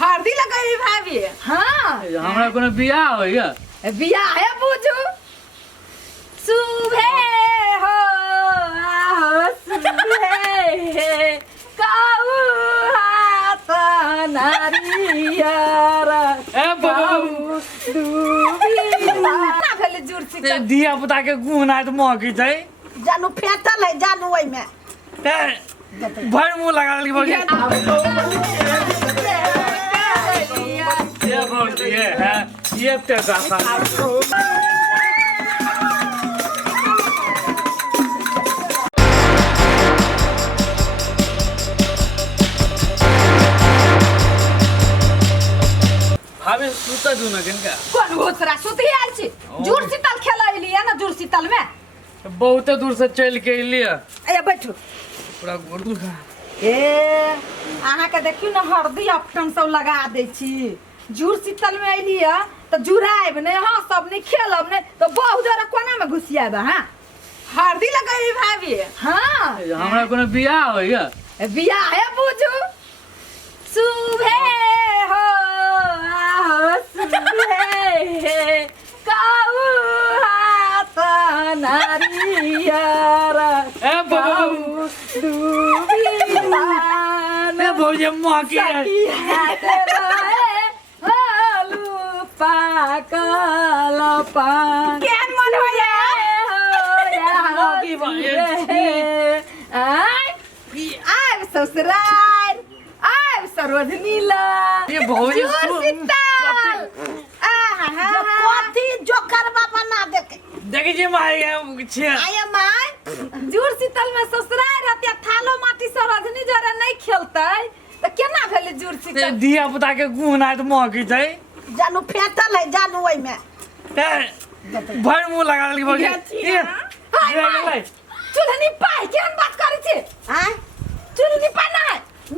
हल्दी लगाई भाभी। हाँ हमरा कोनो बियाह होइया बियाह है बुझू सुबह हो आहो सुबह काऊ हाथ नारियर काऊ दूबिया ना भेले जुर्सी दिया पुता के गुण आए तो महकी छै जानू फेटल है जानू ओइ में भर मुंह लगा ली भौजी ये भौजी है ये तेरा भाभी सुता दू ना किनका कोन घोसरा सुती आल छी जुर्सीतल खेलै लिया ना जुर्सीतल में बहुत दूर से चल के लिया ए बैठू पूरा गोड़ खा ए अहाँ के देखियो ना हरदी अपटन सब लगा दै छी जुर्सीतल में अइलिया त जुराइब ने हां सब ने खेलब ने तो बहु जरा कोना में घुसियाब हां हरदी लगाई भाभी हां हमरा कोनो बियाह होइया बियाह है बुझू सुबह हो आहो सुबह काऊ हाथ नारियर काऊ दूबिया ए भौजी महकी हालू पाकल पान केहन मन होया महकी भाई आब ससुराल आब सरोजनीला ये भौजी जुर्सीतल कथी जोकर बाबा ना देखे देखी जी माई छे आया माय जुर्सीतल में ससुराल रहतिया थालो माटी सरोजनी जरा नहीं खेलतै त केना भेले जुर्सीतल दिया पुता के गुण आए तो महकी छै जानू फेटल है जानू ओइ में भर मुंह लगा ली भौजी चुलनी पाई केहन बात करै छी हैं चुलनी पाई ना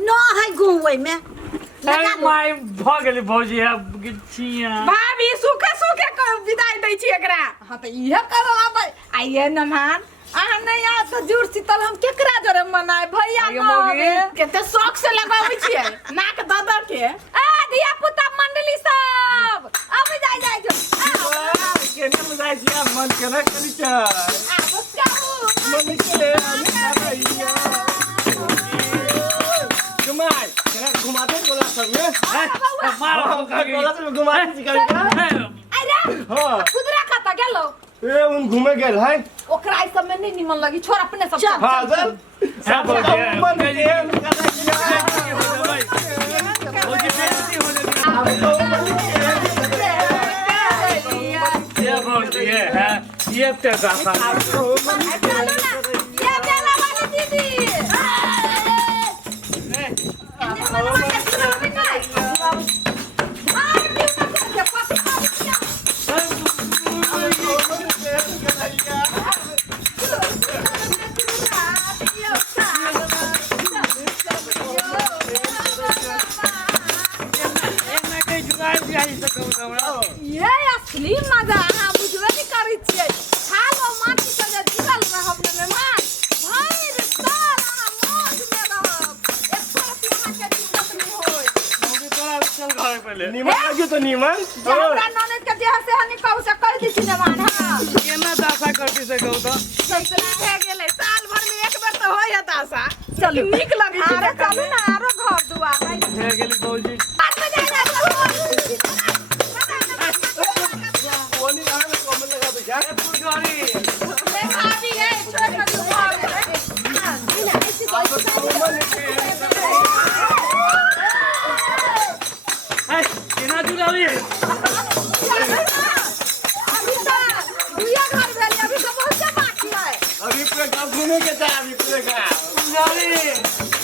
न है गु ओइ में अरे माई भ गेली भौजी है गिछिया भाभी सुखे सुखे विदाई दै छी एकरा हां त इहे करो आबै आइए नमान आहा नहीं आ त जुर्सीतल हम केकरा जरे मनाए भैया न केते शौक से लगाबै छियै नाक दादा के आ दिया पुता मंडली सब अब जाय जो केने मजाई छिया मन केना करी छ आ बस जाऊ मन के भैया घुमाई केना घुमाते बोला सब में मारो बोला सब घुमाते सिखाई अरे हां खुदरा खाता गेलो ए उन घूमे गेल है ओकरा ई सब में नहीं निमन लगी छोड़ अपने सब हां चल सब मन के भौजी बेइज्जती होने ये भौजी है ये तेरा चलो ना ये मेला वाली दीदी ये असली मजा अहाँ बुझबे नहीं करै छियै खालो माटी से जे जुड़ल रहब ने मेहमान भाई रे साल अहाँ मौज में रहब एक तरफ यहाँ के दिक्कत नहीं होय मौगी तोरा चल घर पहले निमन लगे तो निमन हमरा ननद के देह से हनी कहू से कह दी छी नमान हां केना दासा करती से कहू तो कैसना भे गेले साल भर में एक बार तो होय दासा चलू नीक लगे छै अरे चलू ना आरो घर दुआर है भे गेली भौजी बात में जाय ना कोनी रहा में कमल लगा दे क्या फुलझड़ी ले भाभी है छोड़ मत हां बिना ऐसी हाय केना जुलावी अभी तो दुया घर भेल अभी तो बहुत बाकी है अभी पूरे गांव घूमे के था अभी पूरे गांव फुलझड़ी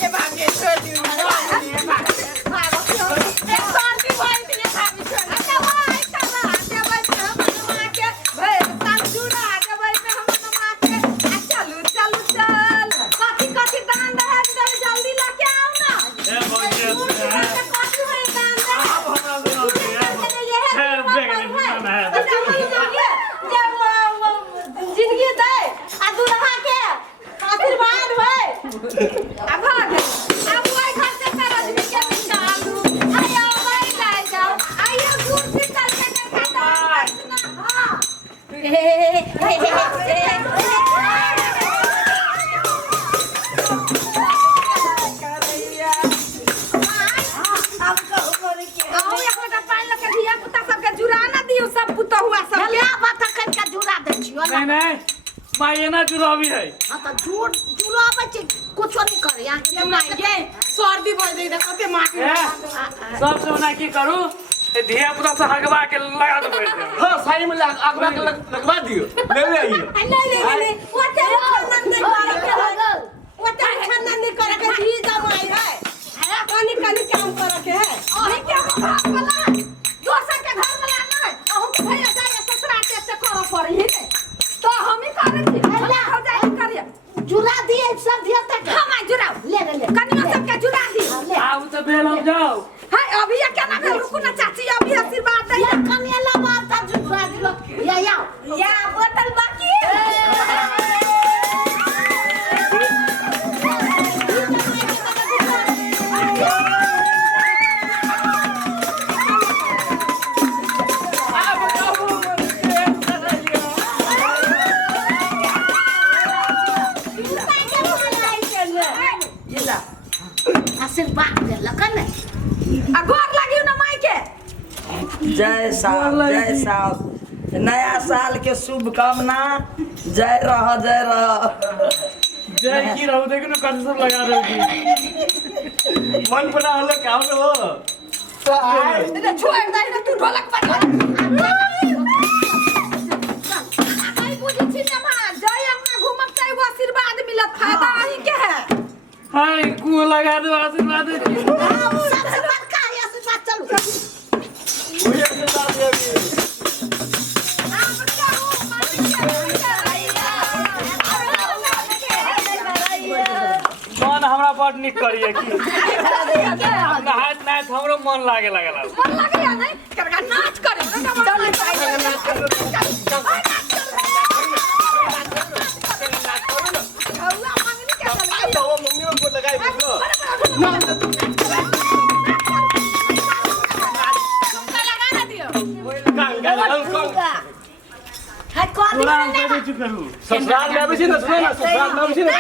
ये भागे छोड़ दी ये भागे एक शांति भाई दिए भाभी छोड़ अच्छा भाई चला आगे बैठ हम नवा के भाई साल जुड़ा आगे बैठ हम नवा के चलू चलू चल काठी काठी दान रहे जल्दी लेके आओ ना ए भौजी काठी में दान रहे अब हमरा सुनाओ है जिंदगी दे आ दुल्हा के आशीर्वाद है अब भाग अब वही घर से कर आदमी के नहीं माये ना जुरावी है हां त झूठ जुरावे छी कुछ नहीं करे यहां के ये सर्दी बोल दे देखो के माटी सब से ना की करू धिया पुता से हगवा के लगा दो हां साई में अगवा के लगवा दियो ले ले आइए नहीं वो तेरे खानदान नहीं करे के ही जमाई है कनी कनी काम करे के है अही के वाला दोसर के घर वाला नहीं अहू के भैया जाए ससुरा के से करो पड़ी है तो हम ही करे थी अल्लाह हो जाए करिए जुरा दिए सब दिया तक हम जुराओ ले कनिया सब के जुरा दी आओ तो बेल हम जाओ हाय अभी ये क्या ना रुको ना चाची अभी आशीर्वाद दे या कनिया ला बात का जुरा दिलो या बोतल बाकी आशीर्वाद दे लकन गोर लगियो ना माई के जय साहब नया साल के शुभकामना जय रह जय की रहू देखो ना कद सब लगा रहे हो मन बना हलो काम हो तो आए छोड़ दे ना तू ढोलक बजा आई बुझी छी ना मां जय अंगना घुमक चाहे वो आशीर्वाद मिलत फायदा अही के है हाय कु लगा दो आशीर्वाद सबसे बड़का आशीर्वाद चलो मुझे से बात है अभी मन हमरा बड़ निक करिए की नहात नहात हमरो मन लागे लगला मन लगे या नहीं करका नाच करे चल नाच कर हौला मांगनी के चल तो मम्मी में बोल लगाई बोलो लगा ना दियो है कौन पूरा कर चुक करू ससुराल में भी ना सुनो ना ससुराल में भी ना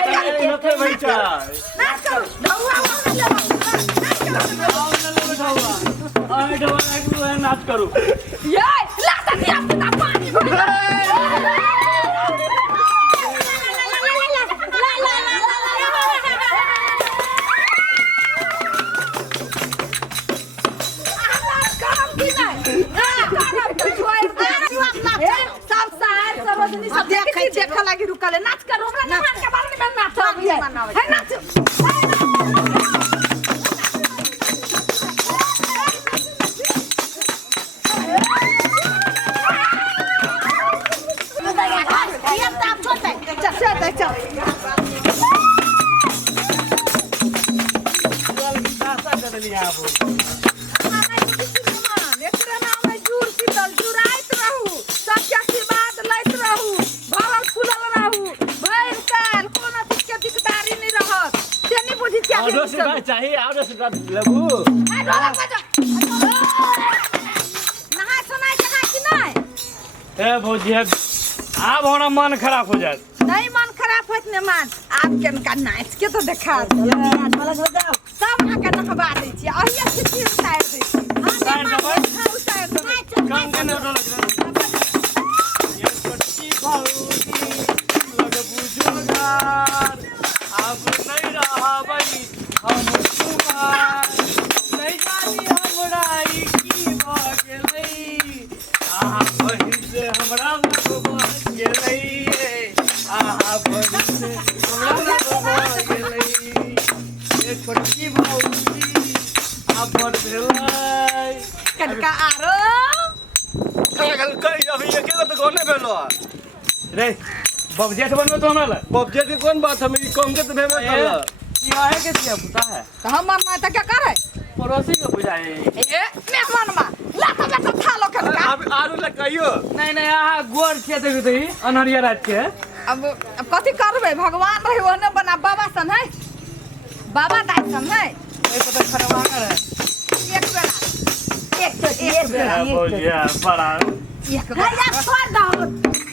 नथे बैठा नाच करो ढौआ आए डबल एक नाच करू ये लाता दिया पुता पानी भर देखा लगी रुकले नाच कर हमरा मेहमान के बारे में नाच है नाच ये ताप छोटे चल एकरा नाम है जुर्शितल जुराइत रहू सबके आशीर्वाद लैत रहू भवन फूलल रहू भैर काल कोनो चीज के दिकदारी नहीं रहत से नहीं बुझी क्या आडो से बात चाहिए आडो से बात लगू ढोलक बजा नहा सुनाई जगह कि नहीं ए भौजी अब हमारा मन खराब हो जाए नहीं मन खराब होत ने मान आप के नाच के तो देखा ढोलक बजाओ सब आके नहबा दै छी अहिया सिटी उतार दै छी उतार देबै? उतार देबै काम के न ढोलक ये छोटी भौजी लग बुझो घर अब नहीं रहबै हम कुमार नहीं जानी हमरा ई की भ गेलै आहा बहिन से हमरा न भ गेलै आहा बहिन से हमरा न भ गेलै ये छोटी भौजी आबर भेलै कनका आरो कहीं अभी अकेला तो कौन भेलो रे बबजेठ बनबे तो हमरा बबजे की कौन बात है मेरी कम के तो भेमे कर यहाँ के दिया पुता है तो हम मन में तो क्या करे पड़ोसी को बुझाए ए मेहमान मा लाता बेटा खा लो कनका अब आलू लगाइयो नहीं नहीं यहाँ गोर छे देखो तो ही अनहरिया रात के अब कथी करबे भगवान रहे ओने बना बाबा सन है बाबा दाई सन है नहीं पता खरवा कर है एक बेरा एक बेरा बोलिया बड़ा एक बेरा या छोड़ दो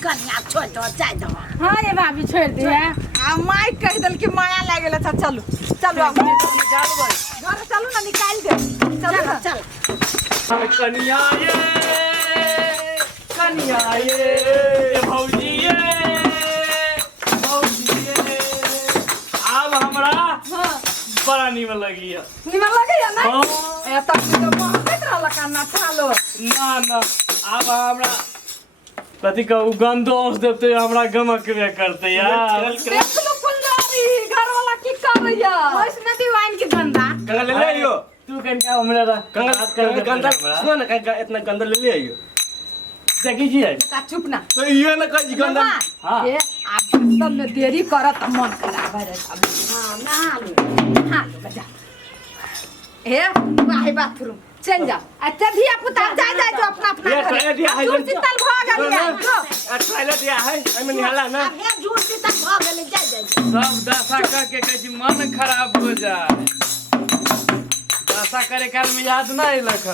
कन्या छोड़ दो जाए दो हाँ ये भाभी छोड़ दे आ माई कह दल कि माया लागेला था चलो चलो अब घर चलो ना निकाल दे चलो ना चल कनिया ये भौजी ये अब हमरा बड़ा नीमन लगी है निमन लगे या ना हाँ। ए तक तो बहुत रहला काना चलो ना अब हमरा कथी कहू गंदोस देते हमरा गमकबे करते यार देख लो फुलझारी घर वाला की कर रहिया इसमें दीवान की गंदा कंगा ले ले आइयो तू कन क्या हमरा कंगा गंदा सुन ना कंगा इतना गंदा ले ले आइयो देखी जी है का चुप ना तो ये ना कहीं गंदा हाँ। ये आप सब में देरी करत मन खराब है सब हां नहा लो हाँ लो जा ए वाही बाथरूम चल जा अच्छा धिया पुता जा जो अपना अपना घर जुर्शीतल भाग गया टॉयलेट दिया है आई में निहाला ना अब हे जुर्शीतल भाग गेले जाए सब दशा करके कैसी मन खराब हो जाए दशा करे काल में याद ना अइलक